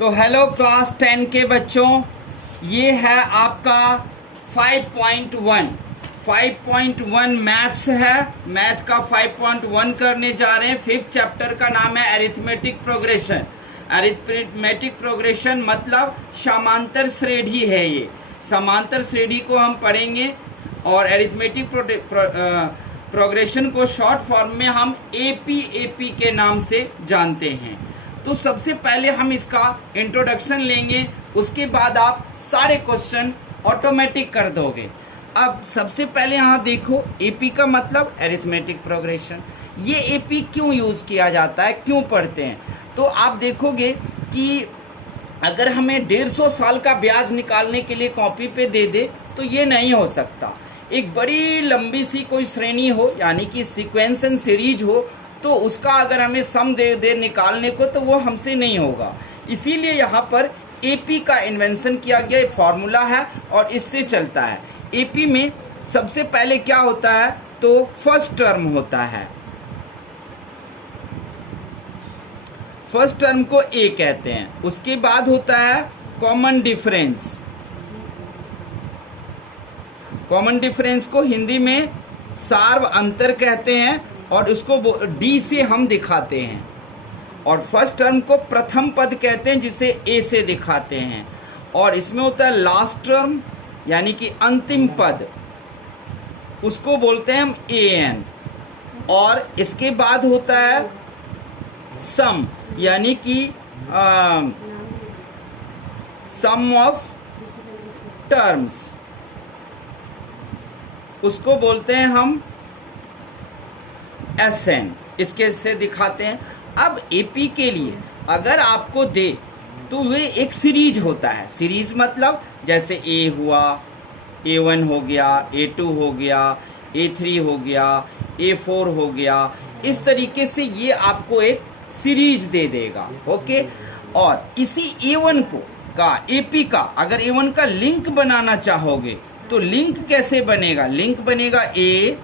तो hello class 10 के बच्चों, ये है आपका 5.1 मैथ्स है। मैथ का 5.1 करने जा रहे हैं। 5th चैप्टर का नाम है अरिथमेटिक प्रोग्रेशन। अरिथमेटिक प्रोग्रेशन मतलब समांतर श्रेणी है। ये समांतर श्रेणी को हम पढ़ेंगे और अरिथमेटिक प्रोग्रेशन को शॉर्ट फॉर्म में हम एपी के नाम से जानते हैं। तो सबसे पहले हम इसका इंट्रोडक्शन लेंगे, उसके बाद आप सारे क्वेश्चन ऑटोमेटिक कर दोगे। अब सबसे पहले यहाँ देखो, एपी का मतलब अरिथमेटिक प्रोग्रेशन। ये एपी क्यों यूज़ किया जाता है, क्यों पढ़ते हैं? तो आप देखोगे कि अगर हमें 150 साल का ब्याज निकालने के लिए कॉपी पे दे दे तो ये नहीं हो सकता। एक बड़ी लंबी सी कोई श्रेणी हो, यानी कि सीक्वेंस एंड सीरीज हो, तो उसका अगर हमें सम दे निकालने को तो वो हमसे नहीं होगा। इसीलिए यहाँ पर एपी का इन्वेंशन किया गया, एक फार्मूला है और इससे चलता है। एपी में सबसे पहले क्या होता है, तो फर्स्ट टर्म होता है। फर्स्ट टर्म को ए कहते हैं। उसके बाद होता है कॉमन डिफरेंस। कॉमन डिफरेंस को हिंदी में सार्व अंतर कहते हैं और उसको डी से हम दिखाते हैं। और फर्स्ट टर्म को प्रथम पद कहते हैं, जिसे ए से दिखाते हैं। और इसमें होता है लास्ट टर्म, यानी कि अंतिम पद, उसको बोलते हैं हम ए एन। और इसके बाद होता है सम, यानी कि सम ऑफ टर्म्स, उसको बोलते हैं हम एसएन, इसके से दिखाते हैं। अब एपी के लिए अगर आपको दे तो वे एक सीरीज होता है। सीरीज मतलब जैसे ए हुआ, A1 हो गया, A2 हो गया, A3 हो गया, A4 हो गया। इस तरीके से ये आपको एक सीरीज दे देगा। ओके। और इसी A1 को का एपी का अगर A1 का लिंक बनाना चाहोगे तो लिंक कैसे बनेगा? लिंक बनेगा A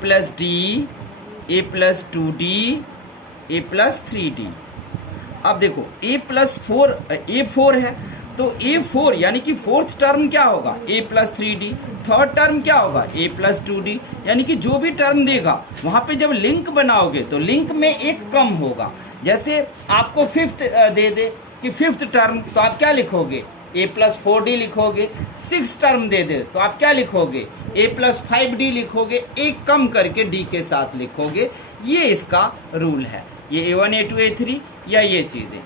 plus D, A plus 2D, A plus 3D। अब देखो A4 है, तो A4 यानी कि फोर्थ टर्म क्या होगा? A plus 3D। Third term क्या होगा? A plus 2D। यानी कि जो भी टर्म देगा वहां पे जब लिंक बनाओगे तो लिंक में एक कम होगा। जैसे आपको फिफ्थ दे दे कि फिफ्थ टर्म, तो आप क्या लिखोगे? A प्लस 4D लिखोगे। सिक्स टर्म दे दे तो आप क्या लिखोगे? A प्लस 5D लिखोगे। एक कम करके D के साथ लिखोगे। ये इसका रूल है। ये A1 A2 A3 या ये चीज़ें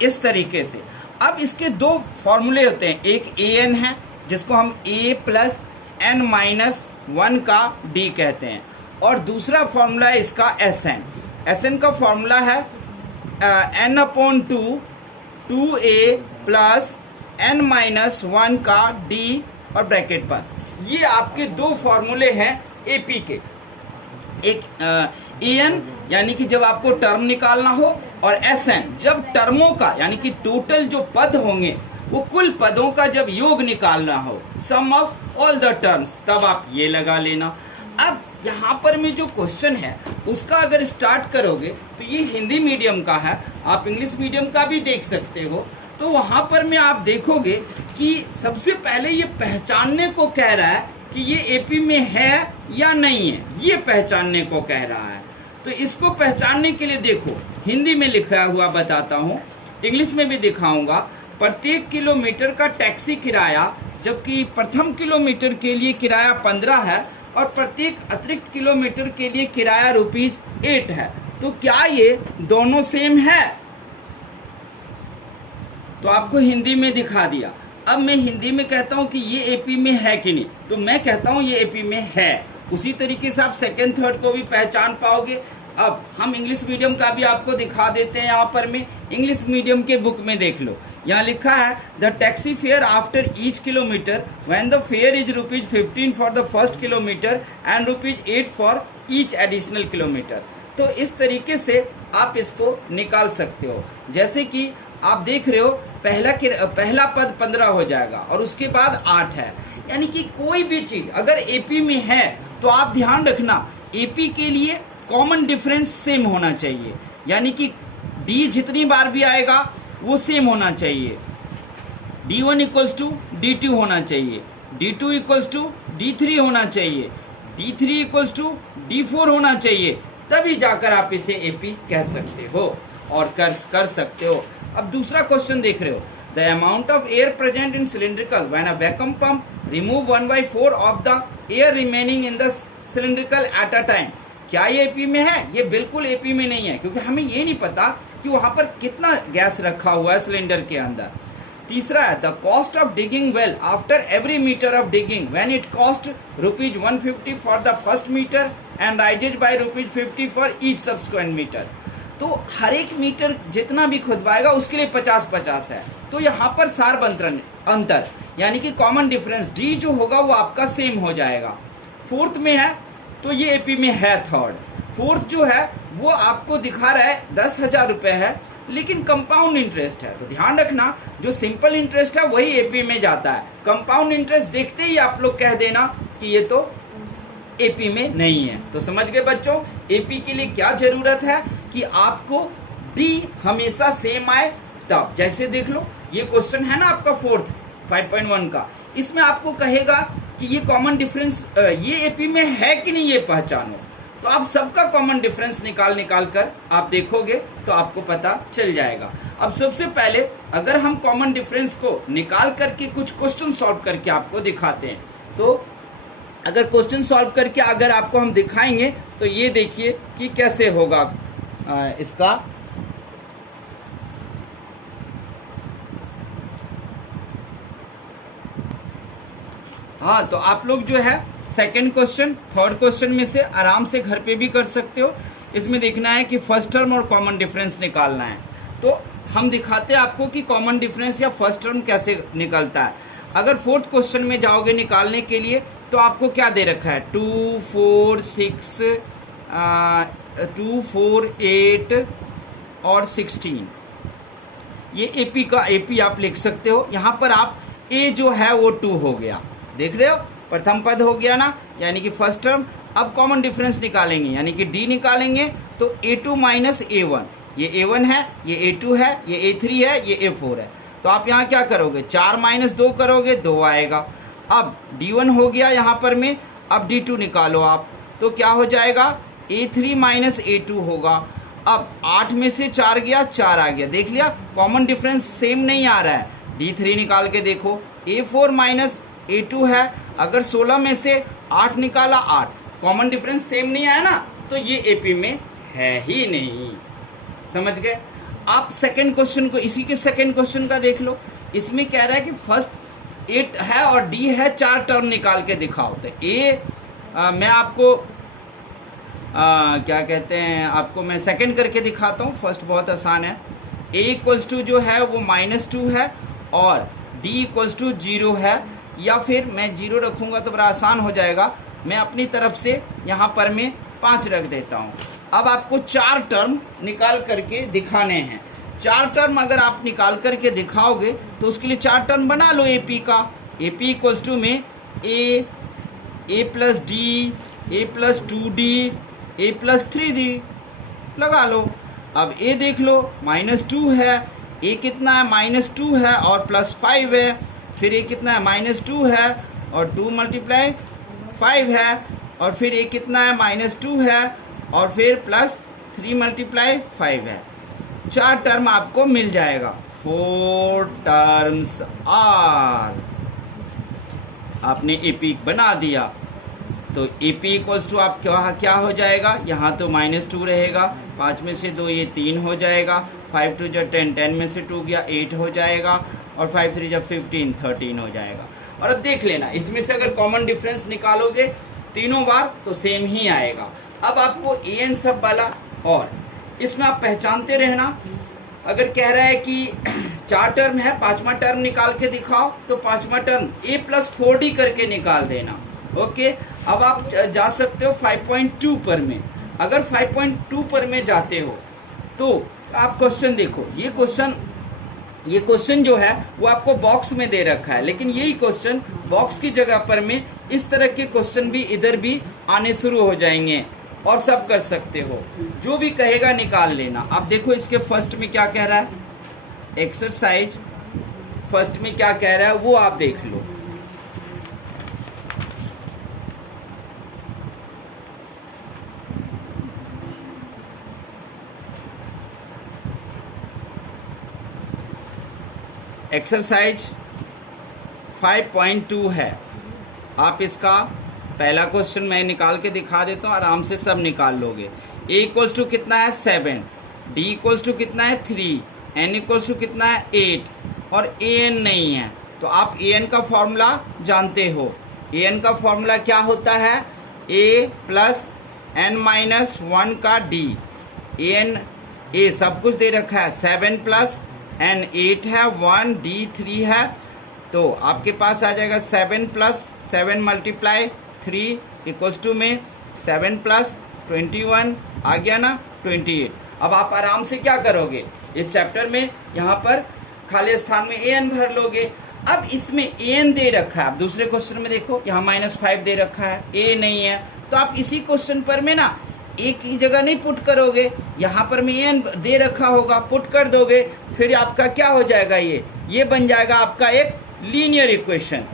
इस तरीके से। अब इसके दो फॉर्मूले होते हैं। एक AN है, जिसको हम A प्लस N माइनस 1 का D कहते हैं, और दूसरा फॉर्मूला है इसका SN। SN का फॉर्मूला है N/2 2A plus N minus 1 का D और ब्रैकेट पर। ये आपके दो फॉर्मूले हैं एपी के। एक AN यानी कि जब आपको टर्म निकालना हो, और SN जब टर्मों का यानी कि टोटल जो पद होंगे वो कुल पदों का जब योग निकालना हो, सम ऑफ ऑल द टर्म्स, तब आप ये लगा लेना। अब यहाँ पर में जो क्वेश्चन है उसका अगर स्टार्ट करोगे तो ये हिंदी मीडियम का है, आप इंग्लिश मीडियम का भी देख सकते हो। तो वहाँ पर में आप देखोगे कि सबसे पहले ये पहचानने को कह रहा है कि ये एपी में है या नहीं है, ये पहचानने को कह रहा है। तो इसको पहचानने के लिए देखो, हिंदी में लिखा हुआ बताता हूँ, इंग्लिश में भी दिखाऊंगा। प्रत्येक किलोमीटर का टैक्सी किराया, जबकि प्रथम किलोमीटर के लिए किराया 15 है और प्रत्येक अतिरिक्त किलोमीटर के लिए किराया ₹8 है। तो क्या ये दोनों सेम है? तो आपको हिंदी में दिखा दिया। अब मैं हिंदी में कहता हूं कि ये एपी में है कि नहीं, तो मैं कहता हूं ये एपी में है। उसी तरीके से आप सेकंड थर्ड को भी पहचान पाओगे। अब हम इंग्लिश मीडियम का भी आपको दिखा देते हैं। यहाँ पर में इंग्लिश मीडियम के बुक में देख लो, यहाँ लिखा है the taxi fare after each kilometre when the fair is ₹15 for the first kilometre and ₹8 for each additional kilometre. तो इस तरीके से आप इसको निकाल सकते हो। जैसे कि आप देख रहे हो, पहला पद 15 हो जाएगा और उसके बाद 8 है। यानी कि कोई भी चीज अगर एपी में है तो आप ध्यान रखना, एपी के लिए कॉमन डिफरेंस सेम होना चाहिए। यानी कि डी जितनी बार भी आएगा वो सेम होना चाहिए। D1 इक्वल्स टू D2 होना चाहिए, D2 इक्वल्स टू D3 होना चाहिए, D3 इक्वल्स टू D4 होना चाहिए, तभी जाकर आप इसे AP कह सकते हो और कर सकते हो। अब दूसरा क्वेश्चन देख रहे हो, the amount of air present in cylindrical when a vacuum pump remove 1/4 of the air remaining in the cylindrical at a time. क्या ये एपी में है? ये बिल्कुल एपी में नहीं है, क्योंकि हमें ये नहीं पता कि वहां पर कितना गैस रखा हुआ है सिलेंडर के अंदर। तीसरा है, the cost of digging well after every metre of digging when it cost ₹150 for the first metre and rises by ₹50 for each subsequent metre. तो हर एक मीटर जितना भी खुदवाएगा उसके लिए 50-50 है। तो यहाँ पर सार अंतर यानी कि कॉमन डिफरेंस डी जो होगा वो आपका सेम हो जाएगा। फोर्थ में है तो ये एपी में है थर्ड। फोर्थ जो है वो आपको दिखा रहा है 10,000 रुपये है, लेकिन कंपाउंड इंटरेस्ट है। तो ध्यान रखना, जो सिंपल इंटरेस्ट है वही एपी में जाता है। कंपाउंड इंटरेस्ट देखते ही आप लोग कह देना कि ये तो एपी में नहीं है। तो समझ गए बच्चों, एपी के लिए क्या जरूरत है कि आपको डी हमेशा सेम आए तब। जैसे देख लो, ये क्वेश्चन है ना आपका फोर्थ 5.1 का, इसमें आपको कहेगा कि ये कॉमन डिफरेंस ये एपी में है कि नहीं, ये पहचानो। तो आप सबका कॉमन डिफरेंस निकाल कर आप देखोगे तो आपको पता चल जाएगा। अब सबसे पहले अगर हम कॉमन डिफरेंस को निकाल करके कुछ क्वेश्चन सॉल्व करके आपको दिखाते हैं, तो अगर क्वेश्चन सॉल्व करके अगर आपको हम दिखाएंगे तो ये देखिए कि कैसे होगा इसका। हाँ, तो आप लोग जो है सेकंड क्वेश्चन थर्ड क्वेश्चन में से आराम से घर पे भी कर सकते हो। इसमें देखना है कि फर्स्ट टर्म और कॉमन डिफरेंस निकालना है। तो हम दिखाते हैं आपको कि कॉमन डिफरेंस या फर्स्ट टर्म कैसे निकलता है। अगर फोर्थ क्वेश्चन में जाओगे निकालने के लिए तो आपको क्या दे रखा है, 2, 4, 6, 2, 4, 8 और 16। ये एपी का एपी आप लिख सकते हो। यहाँ पर आप ए जो है वो 2 हो गया, देख रहे हो, प्रथम पद हो गया ना, यानी कि फर्स्ट टर्म। अब कॉमन डिफरेंस निकालेंगे यानी कि डी निकालेंगे, तो A2 माइनस A1, ये A1 है, ये A2 है, ये A3 है, ये A4 है। तो आप यहाँ क्या करोगे, 4 माइनस 2 करोगे, 2 आएगा। अब D1 हो गया यहाँ पर में, अब D2 निकालो आप, तो क्या हो जाएगा, A3 माइनस A2 होगा। अब 8 में से 4 गया, 4 आ गया, देख लिया कॉमन डिफरेंस सेम नहीं आ रहा है। D3 निकाल के देखो, A4 माइनस A2 है, अगर 16 में से 8 निकाला 8, कॉमन डिफरेंस सेम नहीं आया ना, तो ये एपी में है ही नहीं। समझ गए। आप सेकंड क्वेश्चन को, इसी के सेकंड क्वेश्चन का देख लो। इसमें कह रहा है कि फर्स्ट 8 है और डी है, 4 टर्म निकाल के दिखाओ। तो मैं आपको क्या कहते हैं, आपको मैं सेकंड करके दिखाता हूँ। फर्स्ट बहुत आसान है। ए इक्वल्स टू जो है वो -2 है और डी इक्वल्स टू 0 है, या फिर मैं 0 रखूँगा तो बड़ा आसान हो जाएगा। मैं अपनी तरफ से यहाँ पर मैं 5 रख देता हूँ। अब आपको 4 टर्म निकाल करके दिखाने हैं। 4 टर्म अगर आप निकाल करके दिखाओगे तो उसके लिए 4 टर्म बना लो एपी का। एपी इक्वल्स टू में ए प्लस डी, ए प्लस 2d, ए प्लस 3d लगा लो। अब ए देख लो, -2 है, ए कितना है, -2 है और +5 है। फिर ए कितना है, -2 है और 2 × 5 है, और फिर ए कितना है, -2 है और फिर +3 × 5 है। 4 टर्म आपको मिल जाएगा। 4 टर्म्स आर, आपने एपी बना दिया। तो एपी इक्वल्स टू आप क्या हो जाएगा, यहाँ तो -2 रहेगा, 5 में से 2 ये 3 हो जाएगा, 5 2 जो 10, 10 में से 2 गया 8 हो जाएगा, और 5 3 जब 15, 13 हो जाएगा। और अब देख लेना, इसमें से अगर कॉमन डिफरेंस निकालोगे तीनों बार तो सेम ही आएगा। अब आपको एन सब वाला, और इसमें आप पहचानते रहना। अगर कह रहा है कि 4 टर्म है, 5वां टर्म निकाल के दिखाओ, तो 5वां टर्म a + 4d करके निकाल देना। ओके, अब आप जा सकते हो 5.2 पर में। अगर 5.2 पर में जाते हो तो आप क्वेश्चन देखो। ये क्वेश्चन जो है वो आपको बॉक्स में दे रखा है, लेकिन यही क्वेश्चन बॉक्स की जगह पर में इस तरह के क्वेश्चन भी इधर भी आने शुरू हो जाएंगे, और सब कर सकते हो। जो भी कहेगा निकाल लेना। आप देखो इसके फर्स्ट में क्या कह रहा है, एक्सरसाइज फर्स्ट में क्या कह रहा है वो आप देख लो। एक्सरसाइज 5.2 है। आप इसका पहला क्वेश्चन मैं निकाल के दिखा देता हूँ, आराम से सब निकाल लोगे। a इक्वल्स टू कितना है 7, d इक्वल्स टू कितना है 3, n इक्वल्स टू कितना है 8 और an नहीं है। तो आप an का फॉर्मूला जानते हो। an का फॉर्मूला क्या होता है? a प्लस n माइनस 1 का d। a सब कुछ दे रखा है, 7 प्लस n 8 है, 1 d 3 है। तो आपके पास आ जाएगा 7 प्लस 7 मल्टीप्लाई 3 इक्वल्स टू में 7 प्लस 21 आ गया ना 28। अब आप आराम से क्या करोगे इस चैप्टर में, यहाँ पर खाली स्थान में an भर लोगे। अब इसमें an दे रखा है, अब दूसरे क्वेश्चन में देखो यहाँ -5 दे रखा है, a नहीं है। तो आप इसी क्वेश्चन पर में ना एक ही जगह नहीं पुट करोगे, यहाँ पर में n दे रखा होगा, पुट कर दोगे, फिर आपका क्या हो जाएगा, ये बन जाएगा आपका एक लीनियर इक्वेशन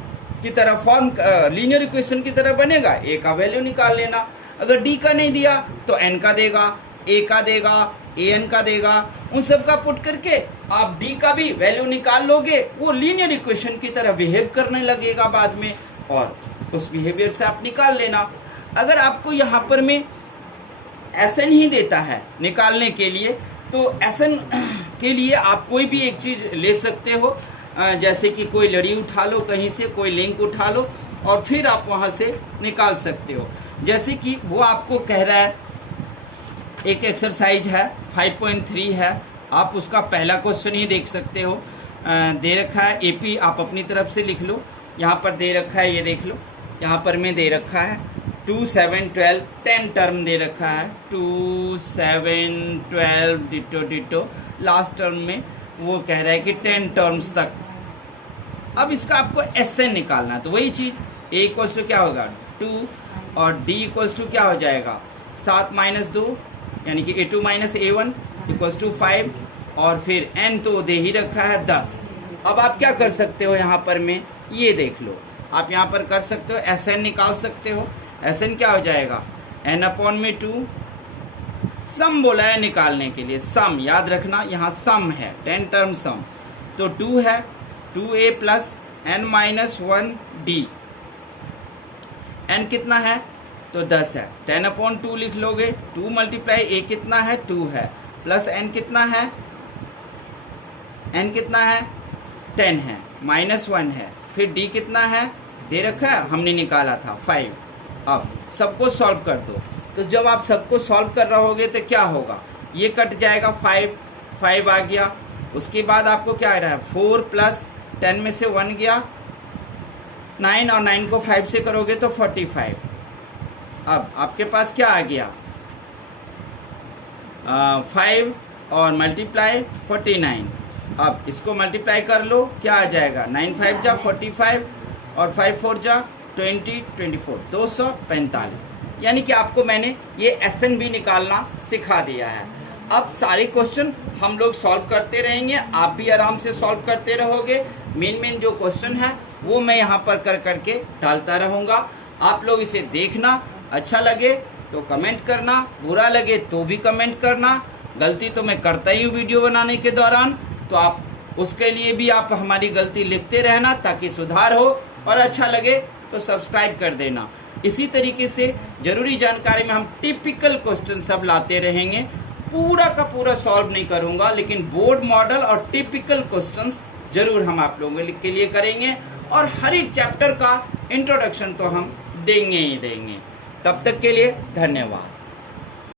की तरह फॉर्म, लीनियर इक्वेशन की तरह बनेगा। a का वैल्यू निकाल लेना, अगर d का नहीं दिया तो n का देगा, a का देगा, an का देगा, उन सब का पुट करके आप d का भी वैल्यू निकाल लोगे। वो लीनियर इक्वेशन की तरह बिहेव करने लगेगा बाद में, और उस बिहेवियर से आप निकाल लेना। अगर आपको यहाँ पर में Sn ही देता है निकालने के लिए, तो Sn के लिए आप कोई भी एक चीज़ ले सकते हो, जैसे कि कोई लड़ी उठा लो, कहीं से कोई लिंक उठा लो और फिर आप वहाँ से निकाल सकते हो। जैसे कि वो आपको कह रहा है, एक एक्सरसाइज है 5.3 है, आप उसका पहला क्वेश्चन ही देख सकते हो। दे रखा है AP, आप अपनी तरफ से लिख लो। यहाँ पर दे रखा है, ये देख लो, यहाँ पर में दे रखा है 2, 7, 12 10 टर्म दे रखा है, 2, 7, 12 डिटो। लास्ट टर्म में वो कह रहा है कि 10 टर्म्स तक। अब इसका आपको Sn निकालना है, तो वही चीज़ a इक्वल्स टू क्या होगा 2 और d इक्वल्स टू क्या हो जाएगा 7 - 2 यानी कि a2 - a1 इक्वल्स टू 5, और फिर n तो दे ही रखा है 10। अब आप क्या कर सकते हो, यहाँ पर में ये देख लो, आप यहाँ पर कर सकते हो Sn निकाल सकते हो। Sn क्या हो जाएगा n/2, सम बोला है निकालने के लिए, सम याद रखना, यहाँ सम है 10 टर्म सम, तो 2 है 2a plus n minus 1 d। n कितना है तो 10 है, 10/2 लिख लोगे, 2 मल्टीप्लाई a कितना है 2 है, प्लस n कितना है, n कितना है 10 है, -1 है, फिर d कितना है दे रखा है, हमने निकाला था 5। अब सबको सॉल्व कर दो, तो जब आप सबको सॉल्व कर रहोगे तो क्या होगा, ये कट जाएगा, 5 आ गया। उसके बाद आपको क्या आ रहा है 4 प्लस 10 में से 1 गया 9, और 9 को 5 से करोगे तो 45। अब आपके पास क्या आ गया 5 और मल्टीप्लाई 49। अब इसको मल्टीप्लाई कर लो, क्या आ जाएगा 9 5 जा 45 और 5 4 जा 20 24 245। यानी कि आपको मैंने ये Sn भी निकालना सिखा दिया है। अब सारे क्वेश्चन हम लोग सॉल्व करते रहेंगे, आप भी आराम से सॉल्व करते रहोगे। मेन जो क्वेश्चन है वो मैं यहाँ पर कर करके डालता रहूँगा। आप लोग इसे देखना, अच्छा लगे तो कमेंट करना, बुरा लगे तो भी कमेंट करना। गलती तो मैं करता ही हूँ वीडियो बनाने के दौरान, तो आप उसके लिए भी आप हमारी गलती लिखते रहना ताकि सुधार हो, और अच्छा लगे तो सब्सक्राइब कर देना। इसी तरीके से ज़रूरी जानकारी में हम टिपिकल क्वेश्चन सब लाते रहेंगे। पूरा का पूरा सॉल्व नहीं करूँगा, लेकिन बोर्ड मॉडल और टिपिकल क्वेश्चंस जरूर हम आप लोगों के लिए करेंगे, और हर एक चैप्टर का इंट्रोडक्शन तो हम देंगे ही देंगे। तब तक के लिए धन्यवाद।